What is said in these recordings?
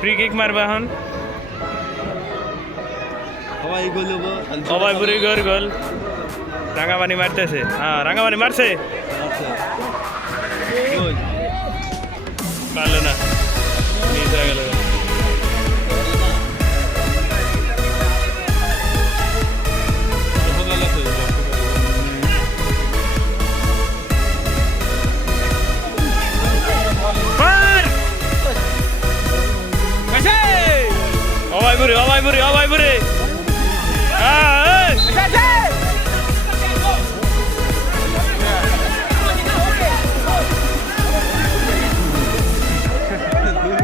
Free kick মারবে এখন অভয়পুরি গোল রাঙামানি মারতেছে হ্যাঁ রাঙামানি মারছে পারলো না মিস হয়ে গেল অভয়পুরি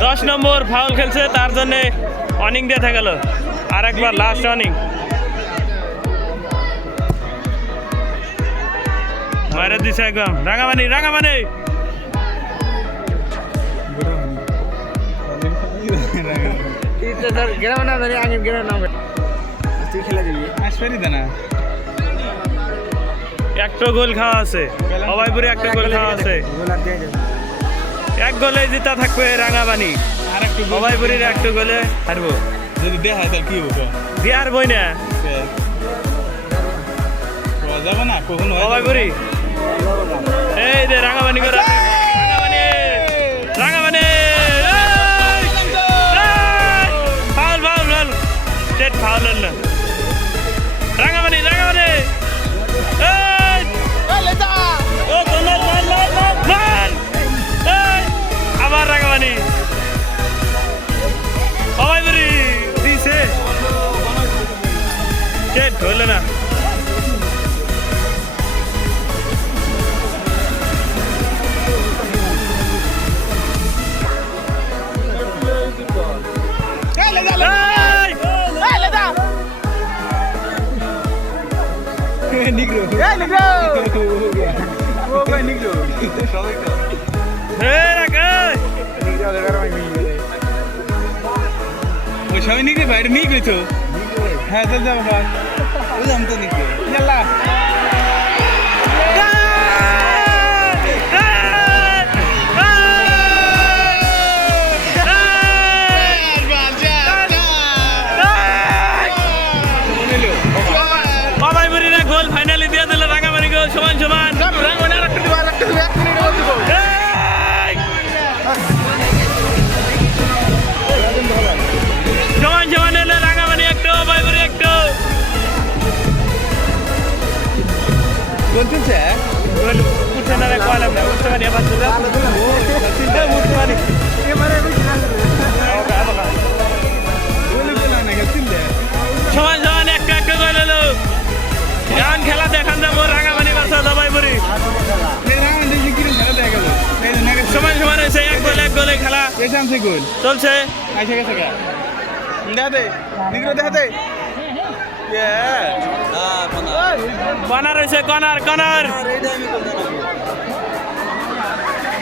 দশ নম্বর ফাউল খেলছে তার জন্য অনিং দিয়ে গেল আর একবার লাস্ট অনিং মারে দিছে একদম রাঙামানি একটা গোল খাওয়া আছে অভয়পুরে একটা গোল খাওয়া আছে এক গোলে জিতা থাকবে রাঙামানি অভয়পুরীর একটা গোলে হারবো যদি দেখায় তাহলে কি হবো দিয়ে হারবই না যাবো না কখনো অভয়পুরি এই যে রাঙামানি করে রাঙামানি ফাউল না রাঙামানি আবার রাঙামানি অভয়পুরি দিছে হইল না Negro. Negro. ওই সবাই নিগড়ে বাইরে নিয়ে গেছো হ্যাঁ চল যাবো বুঝলাম তো নিগড়ে জাল্লা সমান এলে রাঙামানি একটু অভয়পুরি একটু বলতেছে উঠছে না কলাম না উঠতে পারি আবার সমান একটা গোল এলো এখন খেলা দেখান যাবো রাঙামানি বাসা অভয়পুরি সমান হয়েছে এক গোলে খেলা চলছে কর্নার হয়েছে কর্নার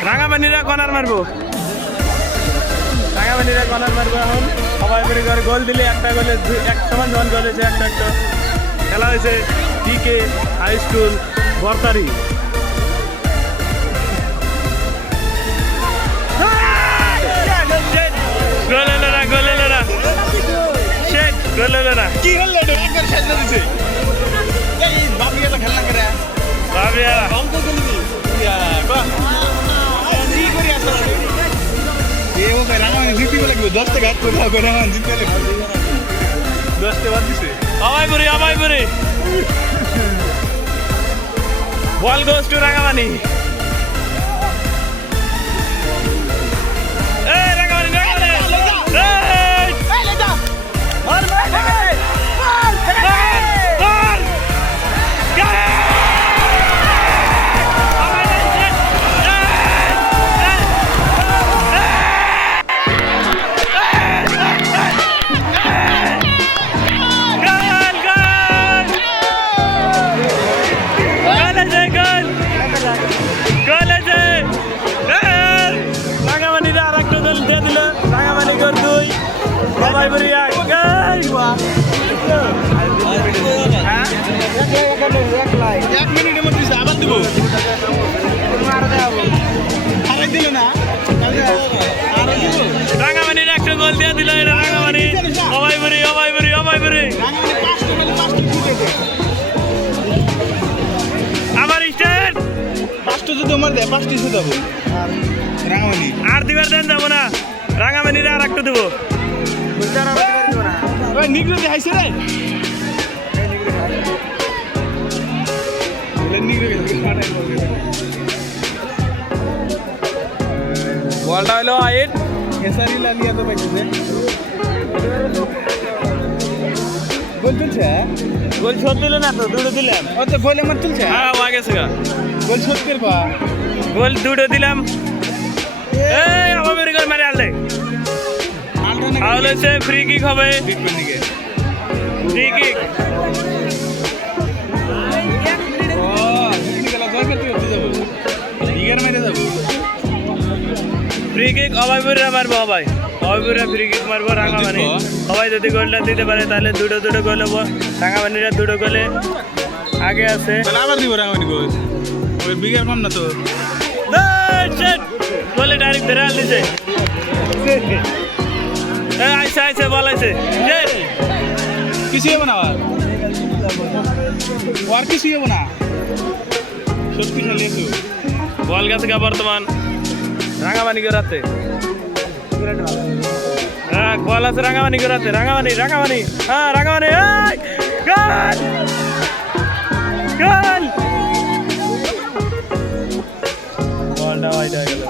রাঙামানিরা কর্নার মারবো এখন অভয়পুরি গোল দিলে একটা গোলে এক সমান গোল হয়েছে একটা খেলা হয়েছে ডিকে হাই স্কুল বরতারি কি হলো একবার সাজা দিছে এই বাবিয়া তো খেলনা করে বাবিয়া কম তো গলি ইয়া বাহ কি করি আসলে এই ও রাঙামানি জিততে লাগবে 10 টাকা করে রাঙামানি জিততে লাগবে 10 টাকা দিছে অভয়পুরি বল গোস টু রাঙামানি এক মিনিটের মধ্যে আবার দিব আরেক দিল না আরো দিব যদি আমার দেয় 5টি শুধু যাবো রাঙামানি আর দিবার দেন যাবো না রাঙামানির আর একটু দেবো ওই নিগ্রো দেখাইছে রে বলটা হলো আইট খেসারি লালিয়া তো পাইছে গোল তুলছে গোল শোধ দিল না তো দুটো দিলাম ও তো গোল আমার তুলছে হ্যাঁ ও গেছে গা গোল শোধ করবা গোল দুটো দিলাম এই আমার গোল মারে আলে আউল হচ্ছে ফ্রি কিক হবে ফ্রি কিক ফ্রি কিক অভয়পুরে মারবো অভয়পুরে ফ্রি কিক মারবো রাঙামানি সবাই যদি গোলটা দিতে পারে তাহলে দুটো গোল হবো রাঙামানিরা দুটো গোলে আগে আছে আবার দিব রাঙামানি গোল ওই বিঘের পাম না তো গোলে ডাইরেক্ট ধরে আনলিছে আইসে বল আইসে কিছুই হবো না আর কিছুই হবো না সত্যি খেলিয়েছো বল গেছে গা বর্তমান রাঙামানি রাতে হ্যাঁ বল আছে রাঙামানি রাতে রাঙামানি হ্যাঁ রাঙামানি গোল গোল বলটা ওয়াইড হয়ে গেল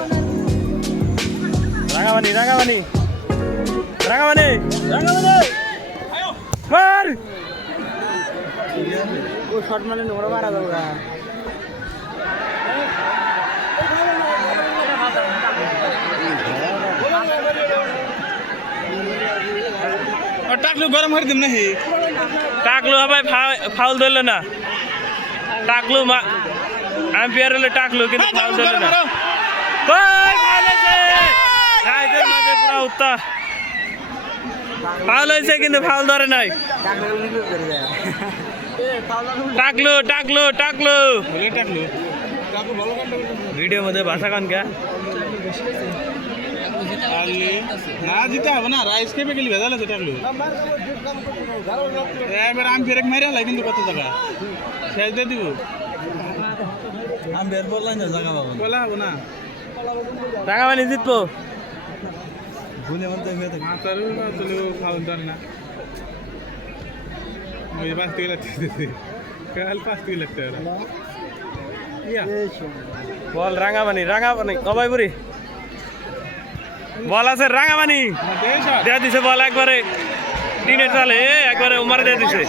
রাঙামানি মার ও শট মারলে নোংরা মারা যাবে না টাকলু গরম করে দিম নাহি টাকলু হবে ফাউল ধরলো না টাকলু আম্পায়ার হলে টাকলু কিন্তু ফাউল ধরলো না ফাউল হয়েছে কিন্তু ফাউল ধরে নাই টাকলু ভিডিও মধ্যে ভাষা কান কে না জিতে হবে না রাইস খেপে গেলি ভেজাল আছে টাকলু এবার আমি ফেরেক মেরে হলাই কিন্তু কত টাকা শেষ দিয়ে দিব আমি বের বললাম না জায়গা পাবো বলা হবো না রাঙামানি জিতবো ভুলে মধ্যে মাতারু তুলে খাওয়ান দান না मुझे 5 किलो लगते थे कल 5 किलो लगते हैं या বল রাঙামানি অভয়পুরি বল আছে রাঙামানি দিয়ে দিছে বল একবারে টিনের চালে একবারে উমারে দিয়ে দিছে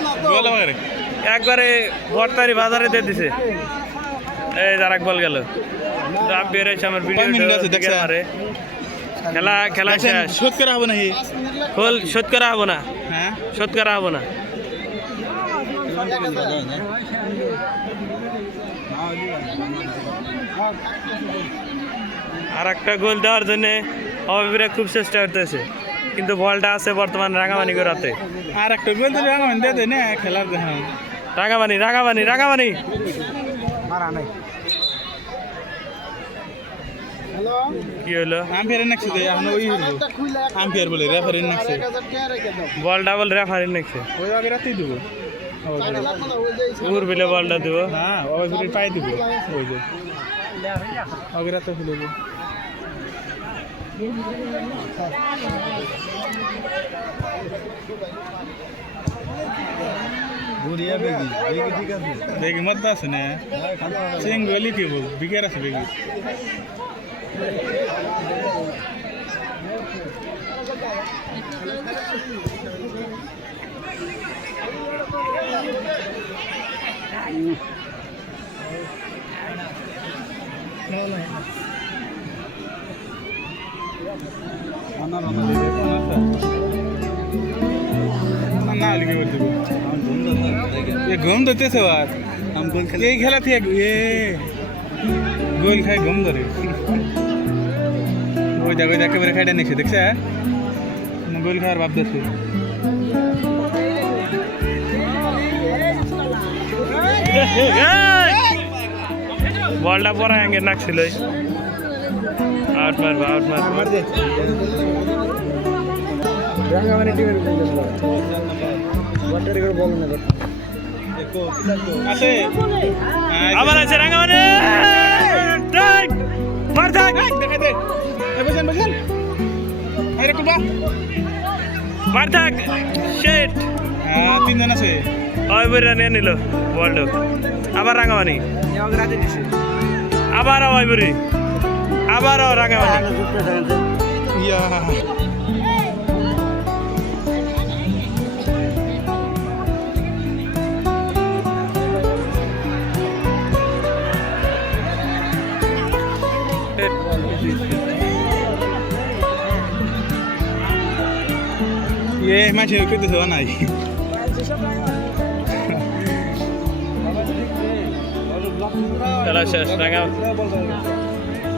একবারে ভরতারি বাজারে দিয়ে দিছে এই যার এক বল গেল আম্পায়ার এসে আমার ভিডিও মারে খেলা শেষ শোধ করা হবে না গোল শোধ করা হবো না হ্যাঁ শোধ করা হবো না আর একটা গোল দেওয়ার জন্য অভিরা খুব চেষ্টা করতেছে কিন্তু বলটা আছে বর্তমান রাঙামানি রাতে আর একটা গোল দিলে রাঙামানি দিয়ে দেয় না খেলার দেখা রাঙামানি কি হলো আম্পায়ার নাকছে দে এখন ওই হলো আম্পায়ার বলে রেফারি নাকছে বল ডাবল রেফারি নাকছে ওই আগে রাতেই দেবো উর বিলে বলটা দিব হ্যাঁ ওই পাই দিব ওই যে আগে রাতে ফেলে বুড়িয়া বেগি ঠিক আছে বেগি মত আছে না সিং গলি কি বল বিকের আছে বেগি घूम देते से बात हम गोल खेल ये खेला थी ये गोल खाए घूम धरे वो जगह जाके मेरे खाए नहीं देख से गोल खाए बाप दस বলটা পরে আগে নাকছিল আউট মারবো রাঙামানি টিমের ওয়াটার করে বল না আছে আবার আছে রাঙামানি মার থাক দেখাই দে বসেন বসেন এই রে কুবা মার থাক শেট হ্যাঁ তিনজন আছে ওই বইরা নিয়ে নিল বলড আবার রাঙামানি আবার ওই বইরি আবার রাঙামানি ইয়া মাঝে কইতেছে নাই খেলা শেষ রাঙা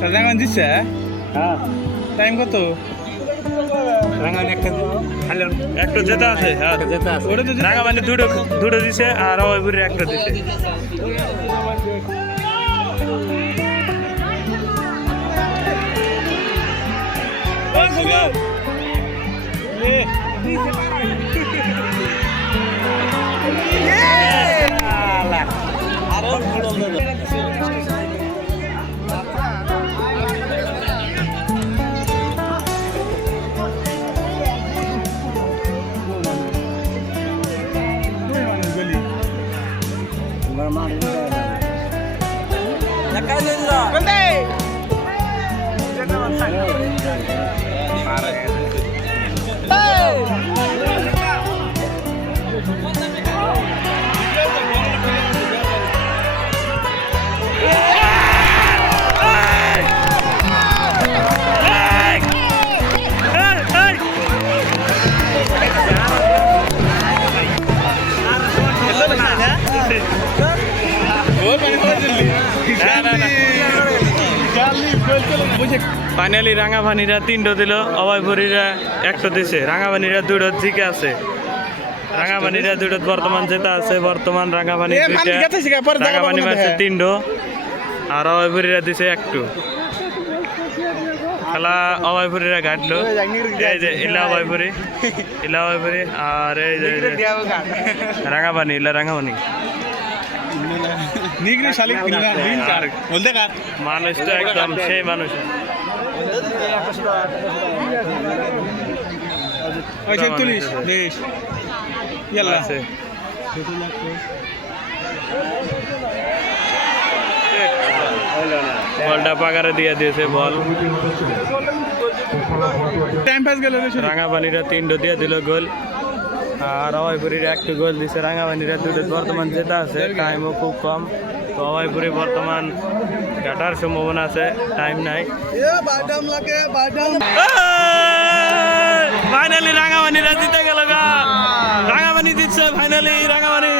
রাঙান দিচ্ছে হ্যাঁ টাইম কত রাঙান একটা একটা জেতা আছে হ্যাঁ ওটা তো রাঙামানি দুটো দুটো দিছে আর ওই বইরি একটা দিছে ফাইনালি রাঙাভানিরা তিনটো দিল অভয়পুরীরা একটা দিছে রাঙাভানিরা দুটো জিকে আছে রাঙাভানিরা দুটো বর্তমান জেতা আছে বর্তমান রাঙাভানি রাঙাভানি মারছে তিনটো আর অভয়পুরীরা দিছে একটু খেলা অভয়পুরীরা ঘাটলো এই যে ইলা অভয়পুরী আর এই যে রাঙাভানি ইলা রাঙাভানি নিগরি শালিক আর বলতে কার মানুষ তো একদম সেই মানুষ ওই 46 দেশ ইয়াল্লা আছে বলটা পাকারে দিয়ে দিয়েছে বল টাইম পাস গেল রাঙাপানিরা তিনটো দিয়ে দিল গোল আর অভয়পুরীর একটু গোল দিছে রাঙাপানিরা দুটো বর্তমান জেতা আছে টাইমও খুব কম তো অভয়পুরী বর্তমান ঘাটার সম্ভাবনা আছে টাইম নাই ফাইনালি রাঙামানিরা জিতে গেল গা রাঙামানি জিতছে ফাইনালি রাঙামানি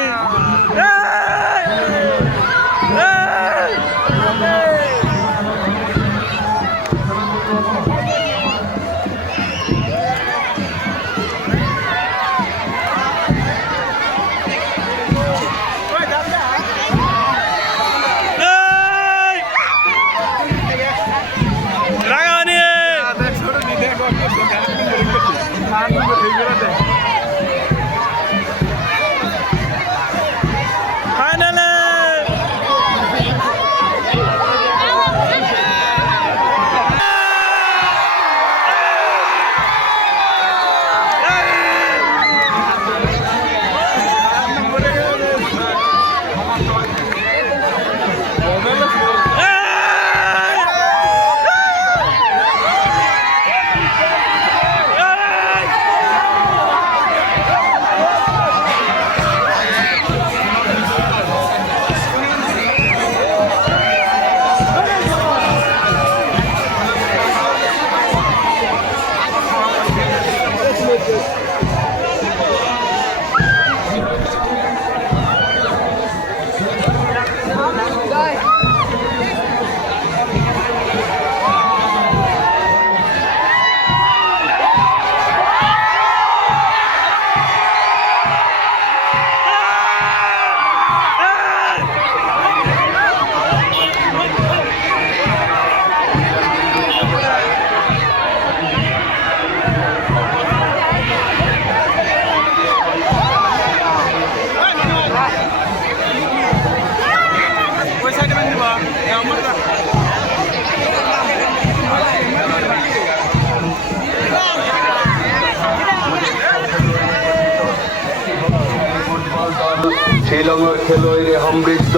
ডঙর খেলোয়াড়ে সমৃদ্ধ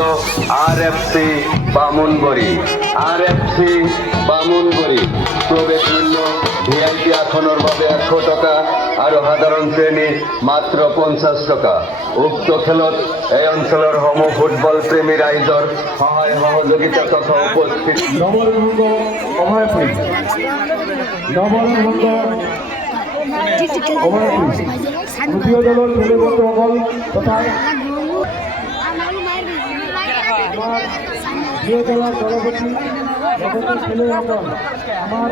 RFC বামুনবড়ি প্রবেশ মূল্য ভিআইপি আসনের ভাবে 100 টাকা আর সাধারণ শ্রেণী মাত্র 50 টাকা। উক্ত খেলত এই অঞ্চলের হম ফুটবল প্রেমী রাইজর সহায় সহযোগিতা তথা উপস্থিত নবরঙ্গ অভয়পুরী নবরঙ্গ অভয়পুরী তৃতীয় দলের খেলেগত অকল তথা প্রিয় জেলার সভাপতি খেলে আমার